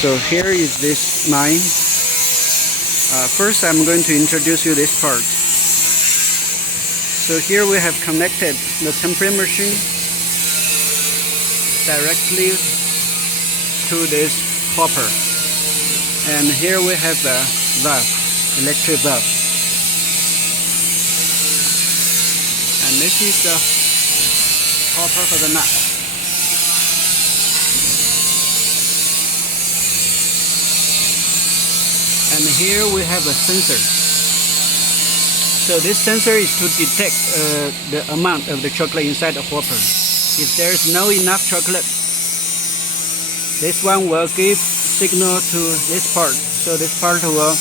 So here is this line. First I'm going to introduce you this part. So here we have connected the temperature machine directly to this hopper. And here we have the valve, electric valve. And this is the hopper for the nut. And here we have a sensor. So this sensor is to detect the amount of the chocolate inside the hopper. If there is no enough chocolate, this one will give signal to this part. So this part will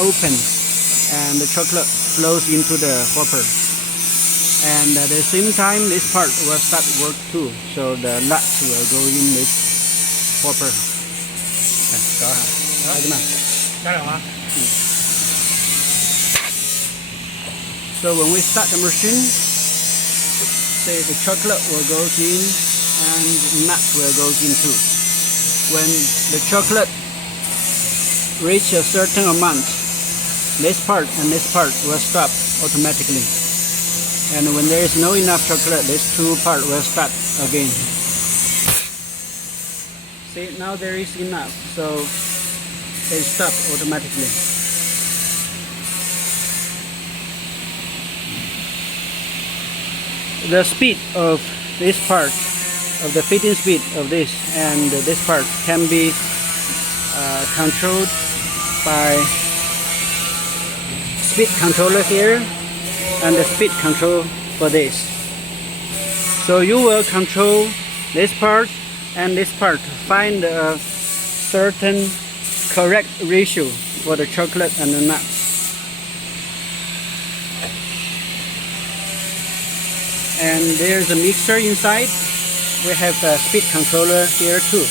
open and the chocolate flows into the hopper. And at the same time, this part will start work too. So the nuts will go in this hopper. So when we start the machine, say the chocolate will go in and nuts will go in too. When the chocolate reach a certain amount, this part and this part will stop automatically. And when there is no enough chocolate, these two parts will start again. See, now there is enough, so they stop automatically. The speed of this part, of the feeding speed of this and this part can be controlled by speed controller here and the speed control for this. So you will control this part and this part to find a certain correct ratio for the chocolate and the nuts. And there's a mixer inside. We have a speed controller here too.